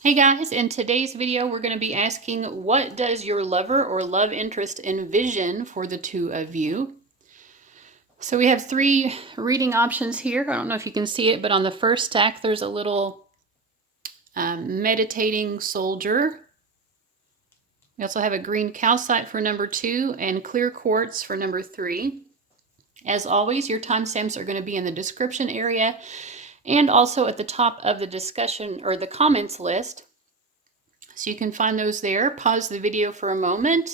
Hey guys, in today's video we're going to be asking, what does your lover or love interest envision for the two of you? So we have three reading options here. I don't know if you can see it, but on the first stack there's a little meditating soldier. We also have a green calcite for number 2 and clear quartz for number 3. As always, your timestamps are going to be in the description area and also at the top of the discussion or the comments list. So you can find those there. Pause the video for a moment,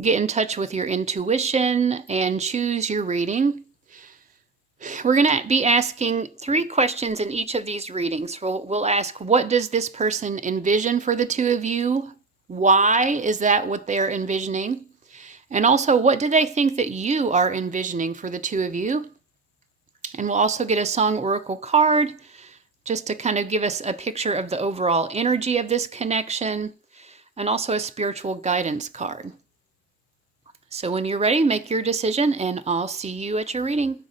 get in touch with your intuition, and choose your reading. We're going to be asking 3 questions in each of these readings. We'll ask, what does this person envision for the two of you? Why is that what they're envisioning? And also, what do they think that you are envisioning for the two of you? And we'll also get a Song Oracle card just to kind of give us a picture of the overall energy of this connection, and also a spiritual guidance card. So when you're ready, make your decision, and I'll see you at your reading.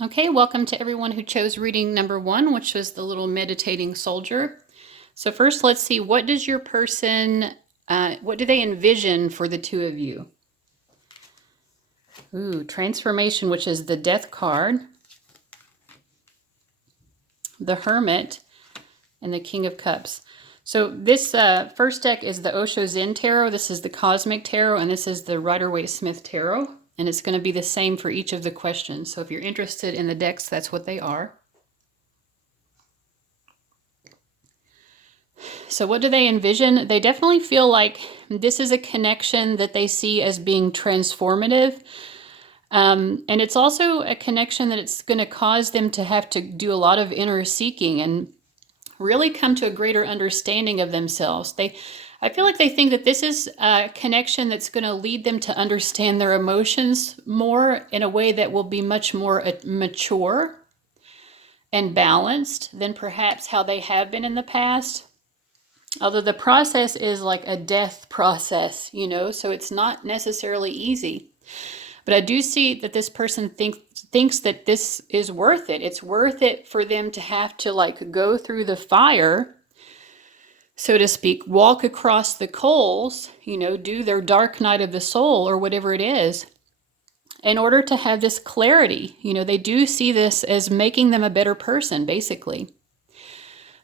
Okay, welcome to everyone who chose reading number 1, which was the little meditating soldier. So first, let's see, what does your person, what do they envision for the two of you? Ooh, transformation, which is the death card, the hermit, and the King of Cups. So this first deck is the Osho Zen Tarot. This is the Cosmic Tarot, and this is the Rider-Waite-Smith Tarot. And it's going to be the same for each of the questions. So if you're interested in the decks, that's what they are. So what do they envision? They definitely feel like this is a connection that they see as being transformative. And it's also a connection that it's going to cause them to have to do a lot of inner seeking and really come to a greater understanding of themselves. I feel like they think that this is a connection that's going to lead them to understand their emotions more in a way that will be much more mature and balanced than perhaps how they have been in the past. Although the process is like a death process, so it's not necessarily easy. But I do see that this person thinks that this is worth it. It's worth it for them to have to go through the fire, so to speak, walk across the coals, do their dark night of the soul or whatever it is, in order to have this clarity. They do see this as making them a better person, basically.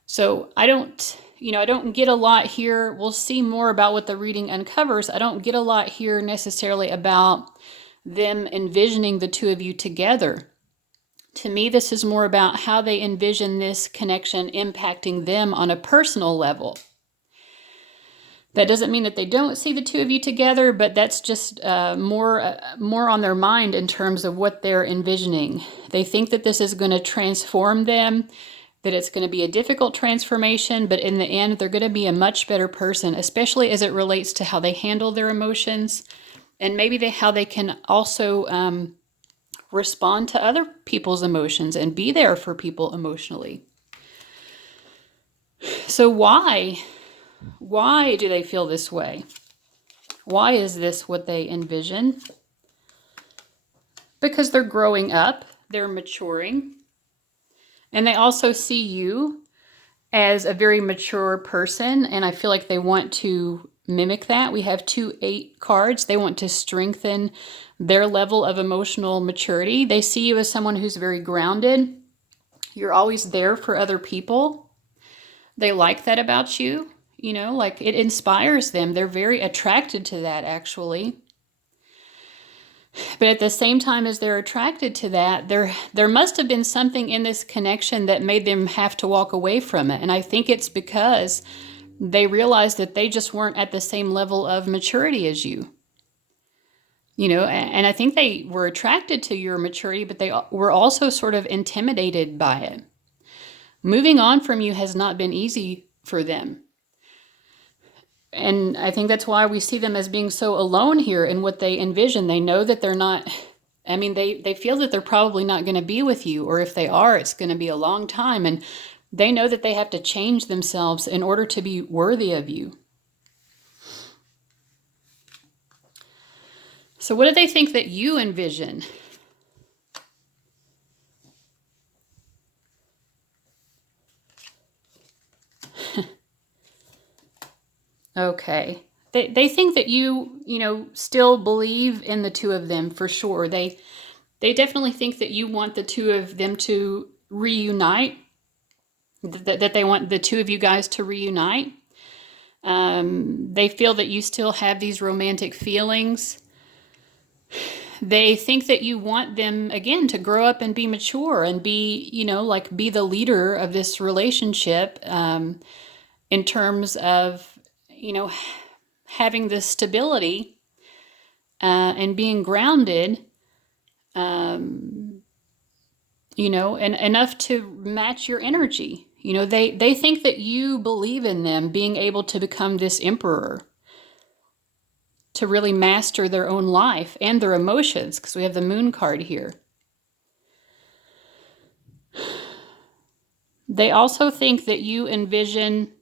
So I don't get a lot here. We'll see more about what the reading uncovers. I don't get a lot here necessarily about them envisioning the two of you together. To me, this is more about how they envision this connection impacting them on a personal level. That doesn't mean that they don't see the two of you together, but that's just more on their mind in terms of what they're envisioning. They think that this is going to transform them, that it's going to be a difficult transformation, but in the end, they're going to be a much better person, especially as it relates to how they handle their emotions, and maybe how they can also respond to other people's emotions and be there for people emotionally. So why do they feel this way? Why is this what they envision? Because they're growing up, they're maturing, and they also see you as a very mature person, and I feel like they want to mimic that. We have 2 8 cards. They want to strengthen their level of emotional maturity. They see you as someone who's very grounded. You're always there for other people. They like that about you. It inspires them. They're very attracted to that, actually. But at the same time as they're attracted to that, there must have been something in this connection that made them have to walk away from it. And I think it's because they realized that they just weren't at the same level of maturity as you. And I think they were attracted to your maturity, but they were also sort of intimidated by it. Moving on from you has not been easy for them. And I think that's why we see them as being so alone here in what they envision. They know that they're not, they feel that they're probably not going to be with you, or if they are, it's going to be a long time. And they know that they have to change themselves in order to be worthy of you. So what do they think that you envision? Okay. They think that you still believe in the two of them for sure. They definitely think that you want the two of them to reunite, that they want the two of you guys to reunite. They feel that you still have these romantic feelings. They think that you want them, again, to grow up and be mature and be the leader of this relationship, in terms of, having this stability, and being grounded, um, and enough to match your energy. They think that you believe in them being able to become this emperor, to really master their own life and their emotions, because we have the moon card here. They also think that you envision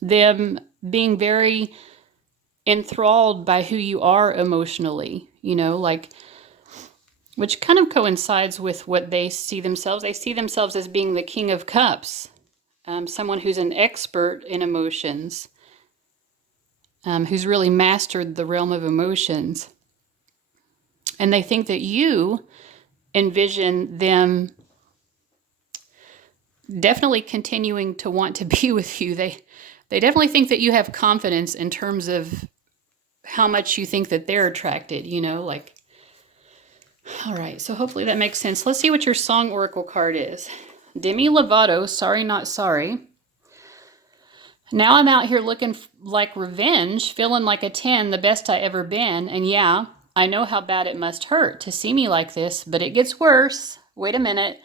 them being very enthralled by who you are emotionally, which kind of coincides with what they see themselves. They see themselves as being the King of Cups, someone who's an expert in emotions, who's really mastered the realm of emotions. And they think that you envision them definitely continuing to want to be with you. They definitely think that you have confidence in terms of how much you think that they're attracted, all right, so hopefully that makes sense. Let's see what your song oracle card is. Demi Lovato, Sorry Not Sorry. Now I'm out here looking like revenge, feeling like a 10, the best I ever been. And yeah, I know how bad it must hurt to see me like this, but it gets worse. Wait a minute.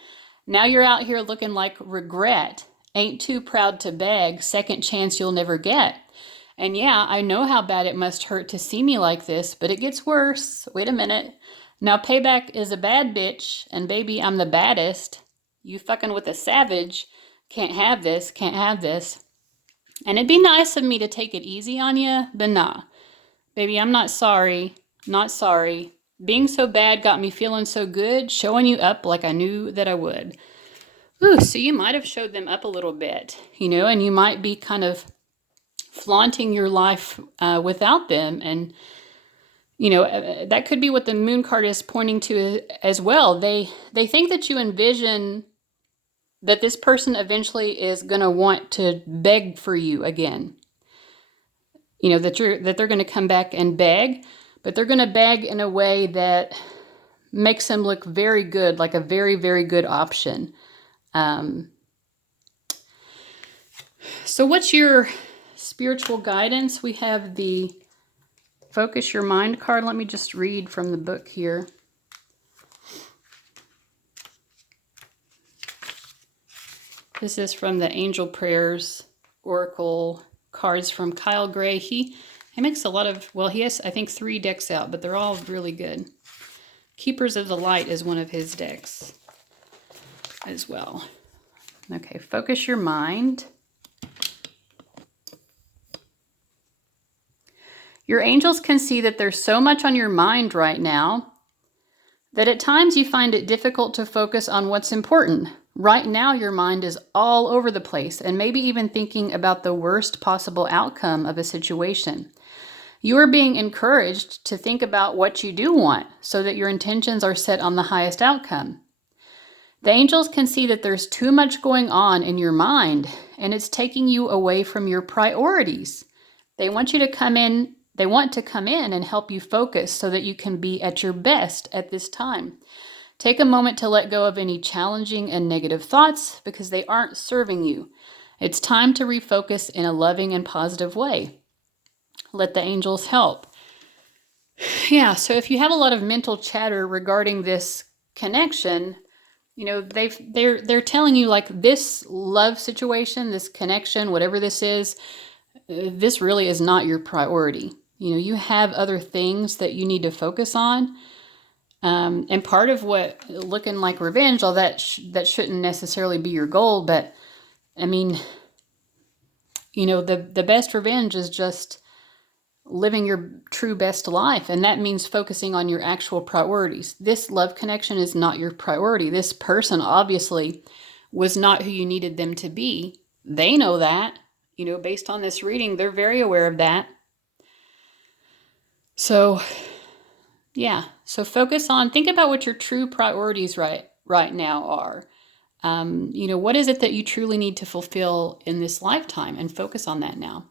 Now you're out here looking like regret. Ain't too proud to beg, second chance you'll never get. And yeah, I know how bad it must hurt to see me like this, but it gets worse. Wait a minute. Now payback is a bad bitch, and baby, I'm the baddest. You fucking with a savage. Can't have this, can't have this. And it'd be nice of me to take it easy on you, but nah. Baby, I'm not sorry. Not sorry. Being so bad got me feeling so good, showing you up like I knew that I would. Ooh, so you might have showed them up a little bit, and you might be kind of flaunting your life without them. And, that could be what the moon card is pointing to as well. They think that you envision that this person eventually is going to want to beg for you again. That they're going to come back and beg, but they're going to beg in a way that makes them look very good, like a very, very good option. So what's your spiritual guidance? We have the Focus Your Mind card. Let me just read from the book here. This is from the Angel Prayers Oracle cards from Kyle Gray. He makes a lot of, he has, I think, 3 decks out, but they're all really good. Keepers of the Light is one of his decks as well. Okay, focus your mind. Your angels can see that there's so much on your mind right now that at times you find it difficult to focus on what's important. Right now, your mind is all over the place and maybe even thinking about the worst possible outcome of a situation. You are being encouraged to think about what you do want so that your intentions are set on the highest outcome. The angels can see that there's too much going on in your mind and it's taking you away from your priorities. They want to come in and help you focus so that you can be at your best at this time. Take a moment to let go of any challenging and negative thoughts because they aren't serving you. It's time to refocus in a loving and positive way. Let the angels help. Yeah, so if you have a lot of mental chatter regarding this connection, they're telling you like this love situation, this connection, whatever this is, this really is not your priority. You have other things that you need to focus on. And part of what looking like revenge, all that shouldn't necessarily be your goal. But I mean, the best revenge is just living your true best life. And that means focusing on your actual priorities. This love connection is not your priority. This person obviously was not who you needed them to be. They know that. based on this reading, they're very aware of that. So, yeah. So think about what your true priorities right now are. What is it that you truly need to fulfill in this lifetime, and focus on that now.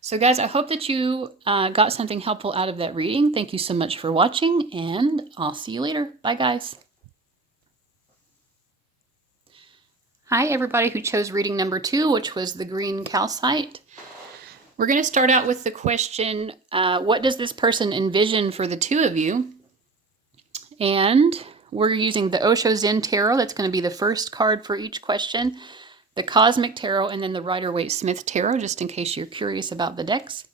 So guys, I hope that you got something helpful out of that reading. Thank you so much for watching, and I'll see you later. Bye guys. Hi everybody who chose reading number 2, which was the green calcite. We're going to start out with the question, what does this person envision for the two of you? And we're using the Osho Zen Tarot. That's going to be the first card for each question, the Cosmic Tarot, and then the Rider-Waite-Smith Tarot, just in case you're curious about the decks.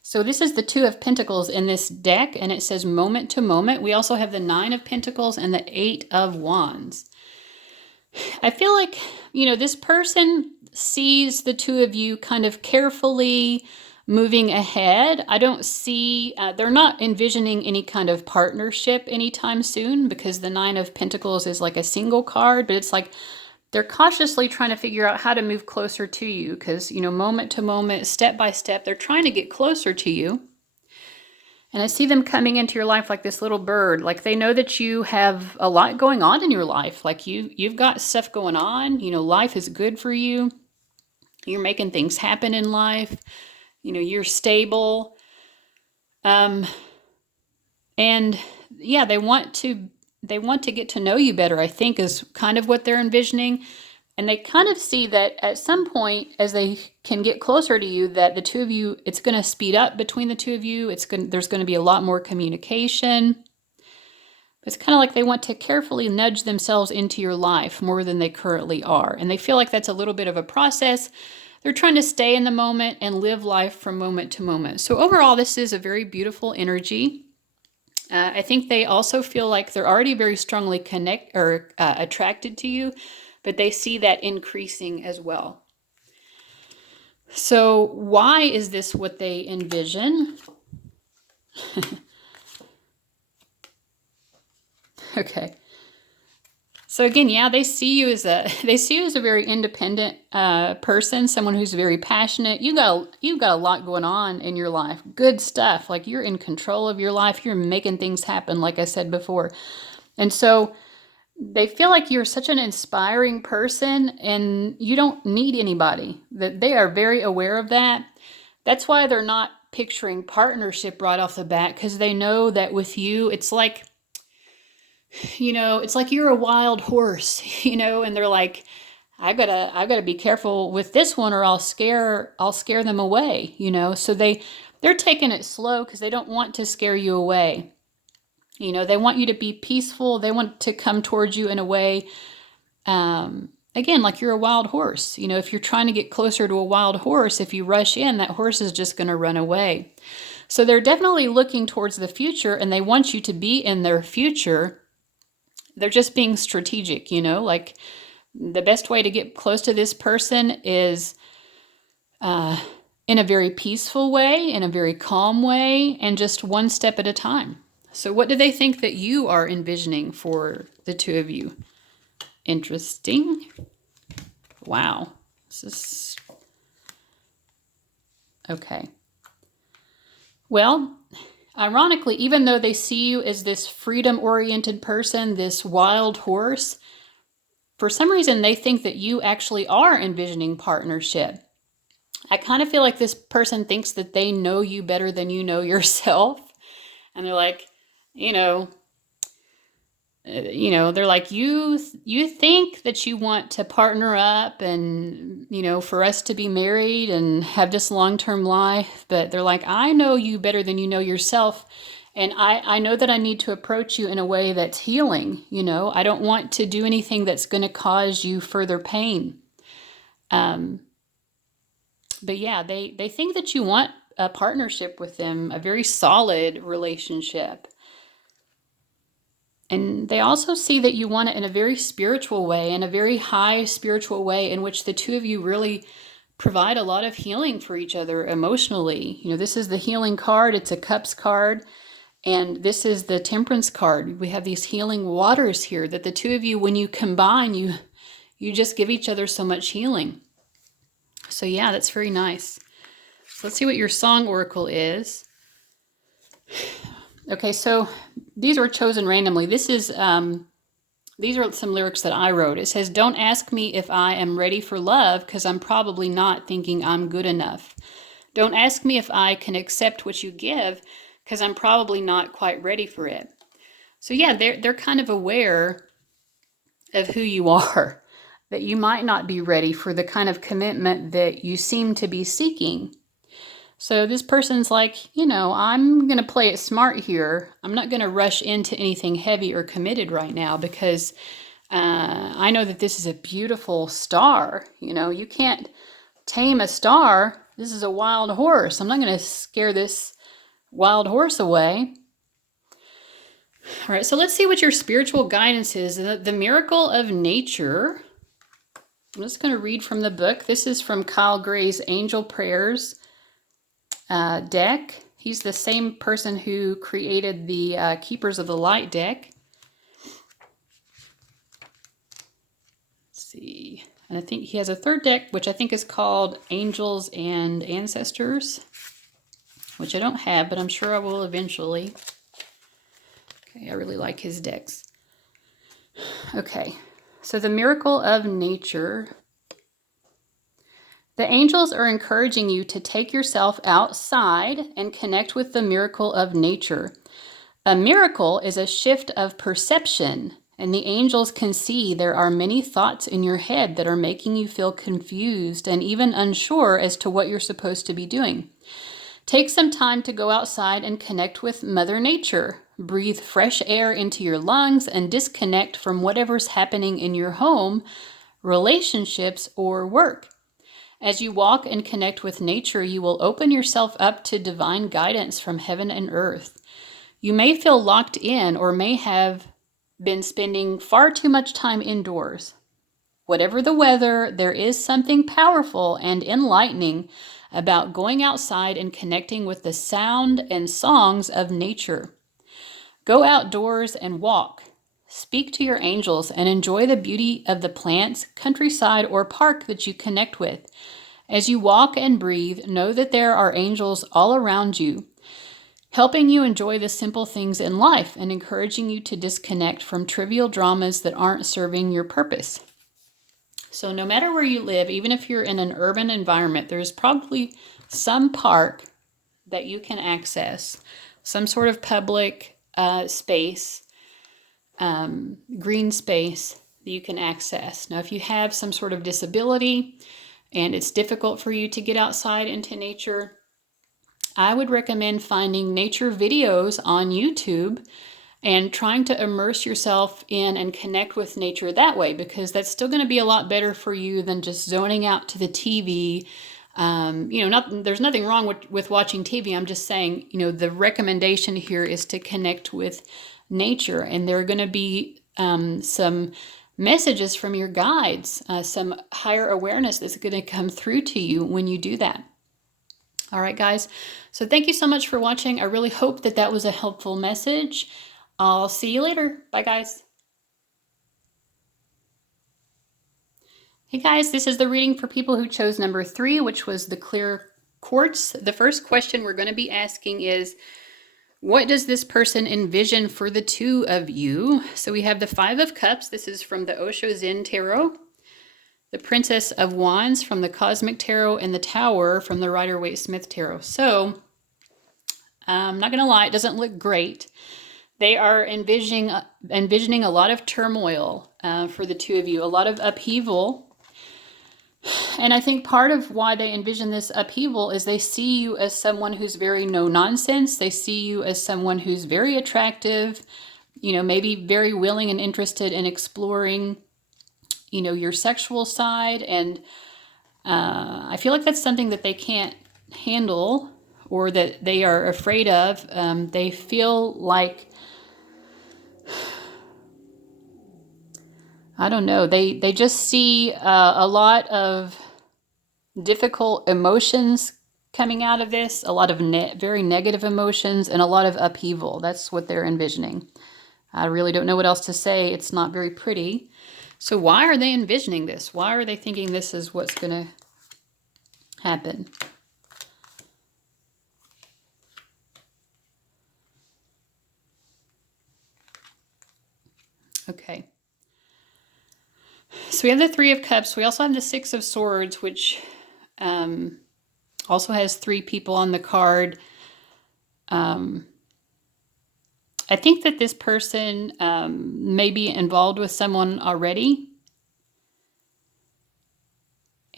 So this is the 2 of Pentacles in this deck, and it says moment to moment. We also have the 9 of Pentacles and the 8 of Wands. I feel like, this person sees the two of you kind of carefully moving ahead. I don't see, they're not envisioning any kind of partnership anytime soon, because the 9 of Pentacles is like a single card, but it's like they're cautiously trying to figure out how to move closer to you, because, moment to moment, step by step, they're trying to get closer to you. And I see them coming into your life like this little bird. Like they know that you have a lot going on in your life. Like you've got stuff going on. Life is good for you. You're making things happen in life. You're stable. And yeah, they want to get to know you better, I think, is kind of what they're envisioning. And they kind of see that at some point, as they can get closer to you, that the two of you, it's going to speed up between the two of you. There's going to be a lot more communication. It's kind of like they want to carefully nudge themselves into your life more than they currently are. And they feel like that's a little bit of a process. They're trying to stay in the moment and live life from moment to moment. So overall, this is a very beautiful energy. I think they also feel like they're already very strongly attracted to you, but they see that increasing as well. So why is this what they envision? Okay. So again, yeah, they see you as a very independent person, someone who's very passionate. You've got a lot going on in your life. Good stuff. Like you're in control of your life. You're making things happen, like I said before. And so they feel like you're such an inspiring person and you don't need anybody. That they are very aware of that. That's why they're not picturing partnership right off the bat, because they know that with you, it's like, it's like you're a wild horse, and they're like, I've gotta be careful with this one or I'll scare them away, So they're taking it slow because they don't want to scare you away. They want you to be peaceful. They want to come towards you in a way, again, like you're a wild horse. If you're trying to get closer to a wild horse, if you rush in, that horse is just going to run away. So they're definitely looking towards the future, and they want you to be in their future. They're just being strategic, like the best way to get close to this person is in a very peaceful way, in a very calm way, and just one step at a time. So what do they think that you are envisioning for the two of you? Interesting. Wow. This is... Okay. Well, ironically, even though they see you as this freedom-oriented person, this wild horse, for some reason they think that you actually are envisioning partnership. I kind of feel like this person thinks that they know you better than you know yourself. And they're like, they're like, you think that you want to partner up and, for us to be married and have this long-term life. But they're like, I know you better than you know yourself. And I know that I need to approach you in a way that's healing. I don't want to do anything that's going to cause you further pain. But yeah, they think that you want a partnership with them, a very solid relationship. And they also see that you want it in a very spiritual way, in a very high spiritual way, in which the two of you really provide a lot of healing for each other emotionally. This is the healing card. It's a cups card. And this is the temperance card. We have these healing waters here that the two of you, when you combine, you just give each other so much healing. So yeah, that's very nice. So let's see what your song oracle is. Okay, so these were chosen randomly. This is these are some lyrics that I wrote. It says, "Don't ask me if I am ready for love, because I'm probably not, thinking I'm good enough. Don't ask me if I can accept what you give, because I'm probably not quite ready for it." So yeah, they're kind of aware of who you are, that you might not be ready for the kind of commitment that you seem to be seeking. So this person's like, I'm going to play it smart here. I'm not going to rush into anything heavy or committed right now, because I know that this is a beautiful star. You can't tame a star. This is a wild horse. I'm not going to scare this wild horse away. All right, so let's see what your spiritual guidance is. The miracle of nature. I'm just going to read from the book. This is from Kyle Gray's Angel Prayers deck. He's the same person who created the Keepers of the Light deck. Let's see. And I think he has a third deck, which I think is called Angels and Ancestors, which I don't have, but I'm sure I will eventually. Okay, I really like his decks. Okay, so the miracle of nature. The angels are encouraging you to take yourself outside and connect with the miracle of nature. A miracle is a shift of perception, and the angels can see there are many thoughts in your head that are making you feel confused and even unsure as to what you're supposed to be doing. Take some time to go outside and connect with Mother Nature. Breathe fresh air into your lungs and disconnect from whatever's happening in your home, relationships, or work. As you walk and connect with nature, you will open yourself up to divine guidance from heaven and earth. You may feel locked in or may have been spending far too much time indoors. Whatever the weather, there is something powerful and enlightening about going outside and connecting with the sound and songs of nature. Go outdoors and walk. Speak to your angels and enjoy the beauty of the plants, countryside, or park that you connect with. As you walk and breathe, know that there are angels all around you, helping you enjoy the simple things in life and encouraging you to disconnect from trivial dramas that aren't serving your purpose. So no matter where you live, even if you're in an urban environment, there's probably some park that you can access, some sort of public space, green space that you can access. Now, if you have some sort of disability and it's difficult for you to get outside into nature, I would recommend finding nature videos on YouTube and trying to immerse yourself in and connect with nature that way, because that's still going to be a lot better for you than just zoning out to the TV. There's nothing wrong with watching TV. I'm just saying, the recommendation here is to connect with nature, and there are going to be some messages from your guides, some higher awareness that's going to come through to you when you do that. All right, guys. So thank you so much for watching. I really hope that was a helpful message. I'll see you later. Bye, guys. Hey, guys. This is the reading for people who chose number 3, which was the clear quartz. The first question we're going to be asking is, what does this person envision for the two of you? So we have the 5 of Cups. This is from the Osho Zen Tarot. The Princess of Wands from the Cosmic Tarot, and the Tower from the Rider-Waite-Smith Tarot. So, I'm not going to lie, it doesn't look great. They are envisioning a lot of turmoil for the two of you, a lot of upheaval. And I think part of why they envision this upheaval is they see you as someone who's very no-nonsense. They see you as someone who's very attractive, maybe very willing and interested in exploring your sexual side. And I feel like that's something that they can't handle, or that they are afraid of. They feel like, I don't know, they just see a lot of difficult emotions coming out of this, a lot of very negative emotions, and a lot of upheaval. That's what they're envisioning. I really don't know what else to say. It's not very pretty. So why are they envisioning this? Why are they thinking this is what's going to happen. Okay. So we have the Three of Cups. We also have the Six of Swords, which also has 3 people on the card. I think that this person may be involved with someone already,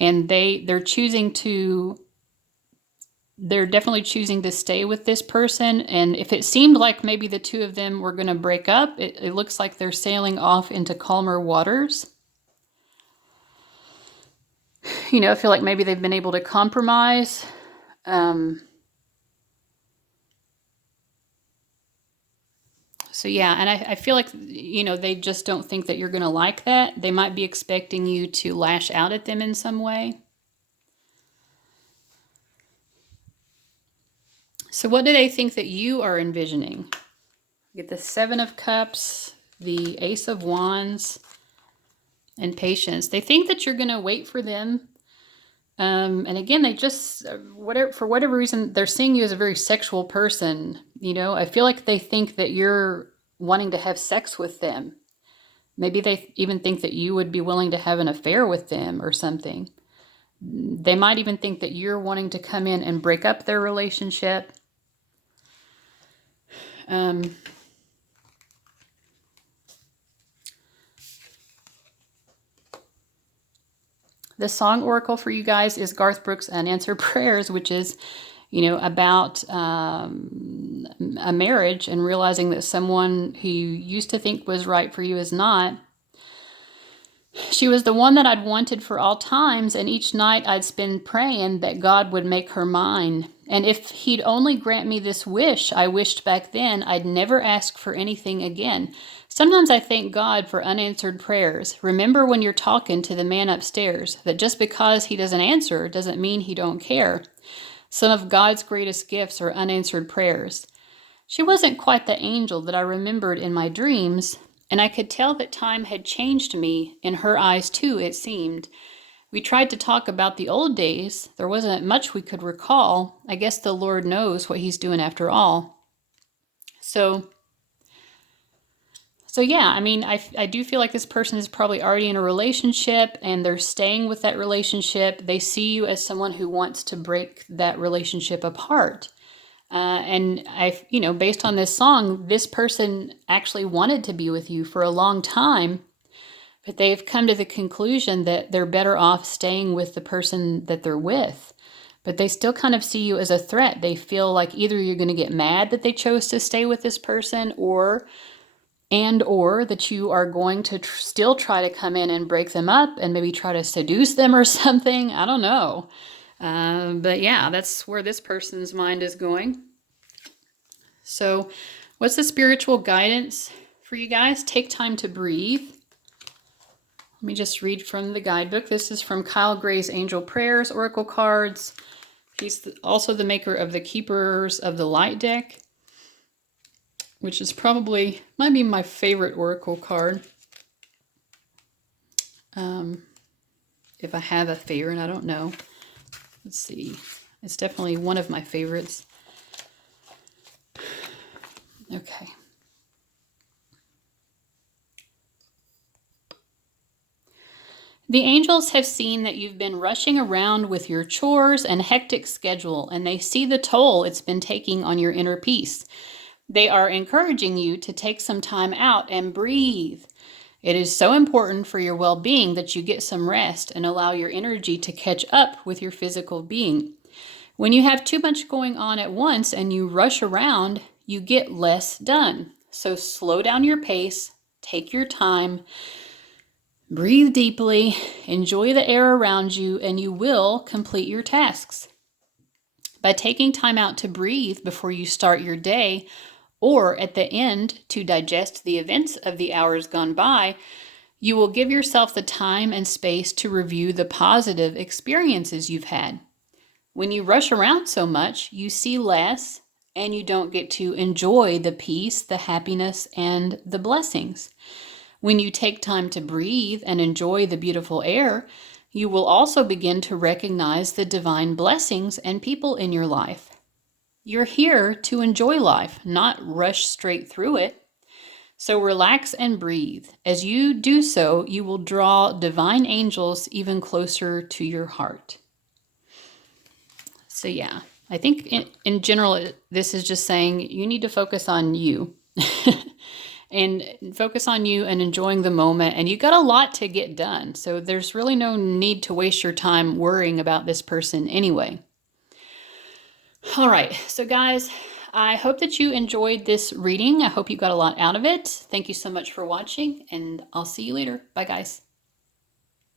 and they're definitely choosing to stay with this person. And if it seemed like maybe the 2 of them were going to break up, it looks like they're sailing off into calmer waters. You know, I feel like maybe they've been able to compromise. So yeah, and I feel like, you know, they just don't think that you're going to like that. They might be expecting you to lash out at them in some way. So what do they think that you are envisioning? You get the Seven of Cups, the Ace of Wands, and Patience. They think that you're going to wait for them. And again, they just, for whatever reason, they're seeing you as a very sexual person. You know, I feel like they think that you're wanting to have sex with them. Maybe they even think that you would be willing to have an affair with them or something. They might even think that you're wanting to come in and break up their relationship. The song oracle for you guys is Garth Brooks' Unanswered Prayers, which is, you know, about a marriage and realizing that someone who you used to think was right for you is not. She was the one that I'd wanted for all times, and each night I'd spend praying that God would make her mine. And if he'd only grant me this wish I wished back then, I'd never ask for anything again. Sometimes I thank God for unanswered prayers. Remember when you're talking to the man upstairs, that just because he doesn't answer doesn't mean he don't care. Some of God's greatest gifts are unanswered prayers. She wasn't quite the angel that I remembered in my dreams, and I could tell that time had changed me. In her eyes, too, it seemed. We tried to talk about the old days. There wasn't much we could recall. I guess the Lord knows what he's doing after all. So yeah, I mean, I do feel like this person is probably already in a relationship and they're staying with that relationship. They see you as someone who wants to break that relationship apart. And you know, based on this song, this person actually wanted to be with you for a long time, but they've come to the conclusion that they're better off staying with the person that they're with. But they still kind of see you as a threat. They feel like either you're going to get mad that they chose to stay with this person, or that you are going to still try to come in and break them up and maybe try to seduce them or something. I don't know. But yeah, that's where this person's mind is going. So what's the spiritual guidance for you guys? Take time to breathe. Let me just read from the guidebook. This is from Kyle Gray's Angel Prayers Oracle Cards. He's also the maker of the Keepers of the Light deck, which is might be my favorite oracle card. If I have a favorite, I don't know. Let's see. It's definitely one of my favorites. Okay. The angels have seen that you've been rushing around with your chores and hectic schedule, and they see the toll it's been taking on your inner peace. They are encouraging you to take some time out and breathe. It is so important for your well-being that you get some rest and allow your energy to catch up with your physical being. When you have too much going on at once and you rush around, you get less done. So slow down your pace, take your time, breathe deeply, enjoy the air around you, and you will complete your tasks. By taking time out to breathe before you start your day, or at the end to digest the events of the hours gone by, you will give yourself the time and space to review the positive experiences you've had. When you rush around so much, you see less and you don't get to enjoy the peace, the happiness, and the blessings. When you take time to breathe and enjoy the beautiful air, You will also begin to recognize the divine blessings and people in your life. You're here to enjoy life, not rush straight through it. So relax and breathe. As you do so, you will draw divine angels even closer to your heart. So yeah, I think in general, this is just saying you need to focus on you. And focus on you and enjoying the moment. And you got a lot to get done. So there's really no need to waste your time worrying about this person anyway. All right. So guys, I hope that you enjoyed this reading. I hope you got a lot out of it. Thank you so much for watching, and I'll see you later. Bye guys.